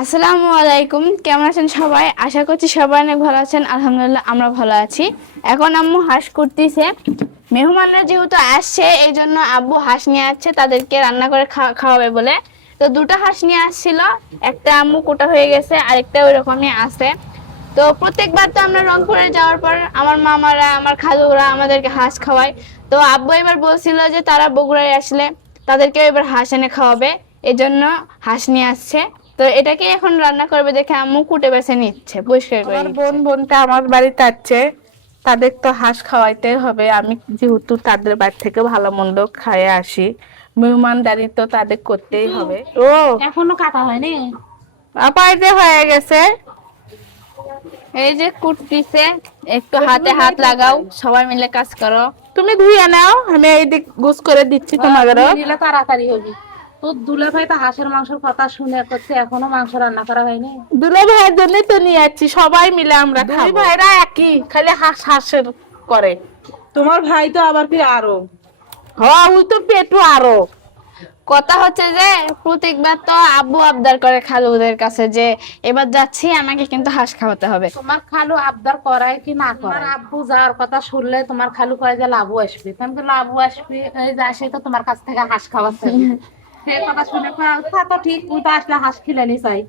আসসালামু আলাইকুম। কেমন আছেন সবাই? আশা করছি সবাই অনেক ভালো আছেন। আলহামদুলিল্লাহ আমরা ভালো আছি। এখন আম্মু হাঁস করতেছে। মেহমানরা যেহেতু আসছে এই জন্য আব্বু হাঁস নিয়ে আসছে তাদেরকে রান্না করে খাওয়াবে বলে। তো দুটো হাঁস নিয়ে আসছিল, একটা আম্মু কোটা হয়ে গেছে, আরেকটা ওই রকমই আছে। তো প্রত্যেকবার তো আমরা রংপুরে যাওয়ার পর আমার মামারা আমার খালুরা আমাদেরকে হাঁস খাওয়ায়। তো আব্বু এবার বলছিল যে তারা বগুড়ায় আসলে তাদেরকে এবার হাঁস এনে খাওয়াবে, এই জন্য হাঁস নিয়ে আসছে। তো এটাকে এখন রান্না করবে দেখে আম্মু কুটে বেছে নিচ্ছে, পরিষ্কার করে আমার নিচ্ছে। বোনটা আমার বাড়িতে আছে, তাদের তো হাঁস খাওয়াইতে হবে। আমি যেহেতু তাদের বাড়ি থেকে ভালো মন্দ খাইয়ে আসি, মেহমানদারি তো তাদের করতেই হবে। ও এখনো কাটা হয়নি। আপাই যে হয়ে গেছে। এই যে কুটতিছে, একটু হাতে হাত লাগাও, সবাই মিলে কাজ করো। তুমি ধুয়ে নাও, আমি এই দিক গুছ করে দিচ্ছি তোমাদেরও। নিলে তাড়াতাড়ি হবে। তো দুলা ভাই তো হাঁসের মাংসের কথা শুনে করছে, এখনো মাংস রান্না করা হয়নি। দুলা ভাইয়ের জন্যই তো নিয়ে যাচ্ছি, সবাই মিলে আমরা দুই ভাইরা একই, খালি হাঁস হাঁসের করে। তোমার ভাই তো আবার কি আরো হ্যাঁ ওই তো পেটু আরো। কথা হচ্ছে যে প্রত্যেকবার তো আব্বু আবদার করে খালুদের কাছে যে এবার যাচ্ছি আমাকে কিন্তু হাঁস খাওয়াতে হবে। তোমার খালু আবদার করায় কি না করায়? আব্বু যাওয়ার কথা শুনলে তোমার খালু কয় যে লাভু আসবে, তুমি তো লাভু আসবে, এই যে আসে তো তোমার কাছ থেকে হাঁস খাওয়াচ্ছে। সেই কথা শুনে তা তো ঠিক, তুই তো আসলে হাঁস খিলানি চাই।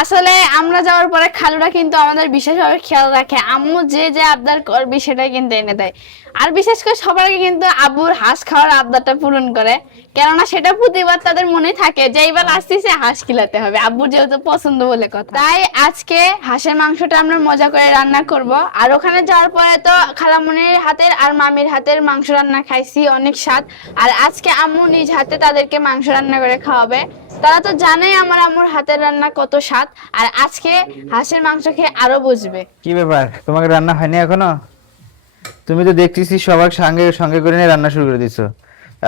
আসলে আমরা যাওয়ার পরে খালুরা কিন্তু আমাদের বিশেষভাবে খেয়াল রাখে, আম্মু যে যে আবদার করবে সেটাই কিন্তু এনে দেয়। আর বিশেষ করে সবার আগে কিন্তু আব্বুর হাঁস খাওয়ার আবদারটা পূরণ করে, কেননা সেটা প্রতিবার তাদের মনে থাকে যে এইবার আসতেছে হাঁস খিলাতে হবে, আব্বুর যেহেতু পছন্দ বলে কথা। তাই আজকে হাঁসের মাংসটা আমরা মজা করে রান্না করব। আর ওখানে যাওয়ার পরে তো খালামুনির হাতের আর মামির হাতের মাংস রান্না খাইছি, অনেক স্বাদ। আর আজকে আম্মু নিজ হাতে তাদেরকে মাংস রান্না করে খাওয়াবে। তারা তো জানেই আমার আম্মুর হাতের রান্না কত স্বাদ, আর আজকে হাঁসের মাংস খেয়ে আরো বুঝবে। কি ব্যাপার, তোমাকে রান্না হয়নি এখনো? তুমি তো দেখতেছি সবার সঙ্গে সঙ্গে করে নিয়ে রান্না শুরু করে দিছো।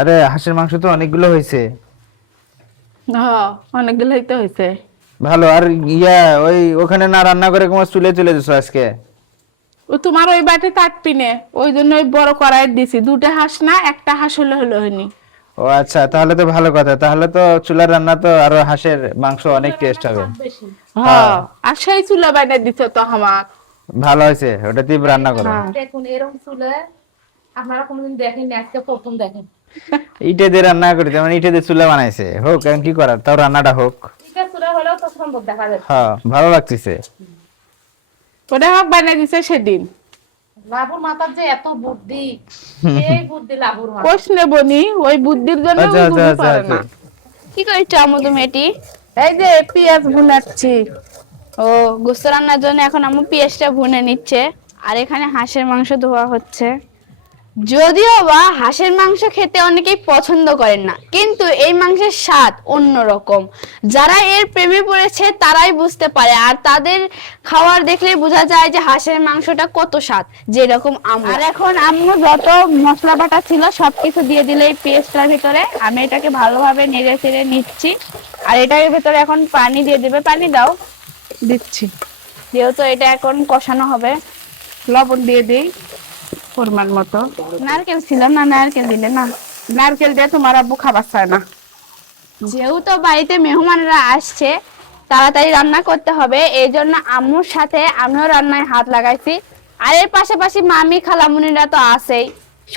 আরে হাঁসের মাংস তো অনেকগুলো হয়েছে। হ্যাঁ অনেকগুলোই তো হয়েছে। ভালো। আর ওই ওখানে না রান্না করে তোমার চুলে চলে যেছো আজকে? ও তোমার ওই বাটি কাটবি নে, ওই জন্য ওই বড় কড়াই দিছি। দুটো হাঁস না, একটা হাঁস হলে হলো হয়নি। ও আচ্ছা, তাহলে তো ভালো কথা। তাহলে তো চুলার রান্না তো আরো হাঁসের মাংস অনেক টেস্ট হবে। বেশি হ্যাঁ আর সেই চুলা বাইনা দিছ তো আমার। ভালো হয়েছে, ওটা দিয়ে রান্না করো। দেখুন এরকম চুলে আপনারা কোনোদিন দেখেননি, আজকে প্রথম দেখেন। ইটে দিয়ে রান্না করি, যেমন ইটে দিয়ে চুলা বানাইছে। হোক, এখন কি করার, তাও রান্নাটা হোক। এটা চুলে হলেও তো সম্ভব দেখা যাচ্ছে। হ্যাঁ, ভালো লাগতেছে। ওটা হোক বাইনা দিছে সেদিন। লাবুর মাথার যে এত বুদ্ধি, এই বুদ্ধি লাবুর মাথা। কোষ নেবনি, ওই বুদ্ধির জন্য আচ্ছা আচ্ছা আচ্ছা পারে আচ্ছা। না। কি করছো আম্মু তুমি এটি? এই যে পেঁয়াজ ভুনাচ্ছি। ও, গোস্ত রান্নার জন্য এখন আম্মু পেঁয়াজটা ভুনে নিচ্ছে। আর এখানে হাঁসের মাংস ধোয়া হচ্ছে। যদিও বা হাঁসের মাংস খেতে অনেকেই পছন্দ করেন না, কিন্তু এই মাংসের স্বাদ অন্যরকম। যারা এর প্রেমে পড়েছে তারাই বুঝতে পারে, আর তাদের খাওয়ার দেখলে বোঝা যায় যে হাঁসের মাংসটা কত স্বাদ, যেরকম আম্মু। আর এখন আম্মু যত মশলা বাটা ছিল সবকিছু দিয়ে দিলে এই পেস্টটার ভিতরে। আমি এটাকে ভালোভাবে নেড়ে চেড়ে নিচ্ছি। আর এটার ভিতরে এখন পানি দিয়ে দেবে। পানি দাও। দিচ্ছি। যেহেতু এটা এখন কষানো হবে। লবণ দিয়ে দিই পরিমাণ মতো। নারকেল ছিল না? নারকেল দিলে না? নারকেল দিয়ে তোমার আব্বু খাবার চায় না। যেহেতু বাড়িতে মেহমানরা আসছে, তাড়াতাড়ি রান্না করতে হবে, এই জন্য আম্মুর সাথে আমিও রান্নায় হাত লাগাইছি। আর এর পাশাপাশি মামি খালামুনিরা তো আছেই,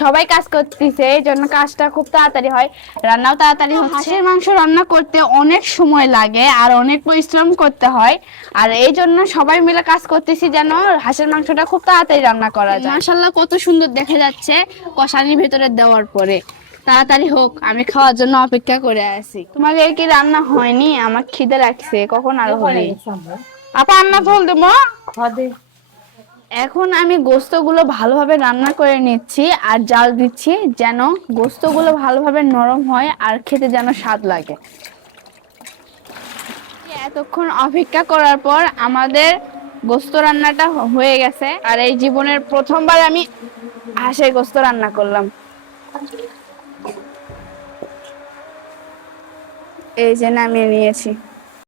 সবাই কাজ করতেছে, এই জন্য কাজটা খুব তাড়াতাড়ি হয়, রান্নাও তাড়াতাড়ি হচ্ছে। হাঁসের মাংস রান্না করতে অনেক সময় লাগে আর অনেক পরিশ্রম করতে হয়, আর এই জন্য সবাই মিলে কাজ করতেছি যেন হাঁসের মাংসটা খুব তাড়াতাড়ি রান্না করা যায়। মাশাআল্লাহ কত সুন্দর দেখা যাচ্ছে কষানির ভেতরে দেওয়ার পরে। তাড়াতাড়ি হোক, আমি খাওয়ার জন্য অপেক্ষা করে আছি। তোমাদের কি রান্না হয়নি? আমার খিদে লাগছে, কখন আর হবে? আপা রান্না ঝোল দেবো। এখন আমি গোস্তগুলো ভালোভাবে রান্না করে নিচ্ছি আর জাল দিচ্ছি, যেন গোস্তগুলো ভালোভাবে নরম হয় আর খেতে যেন স্বাদ লাগে। এতক্ষণ অপেক্ষা করার পর আমাদের গোস্ত রান্নাটা হয়ে গেছে। আর এই জীবনের প্রথমবার আমি হাঁসের গোস্ত রান্না করলাম। এই যে নামিয়ে নিয়েছি।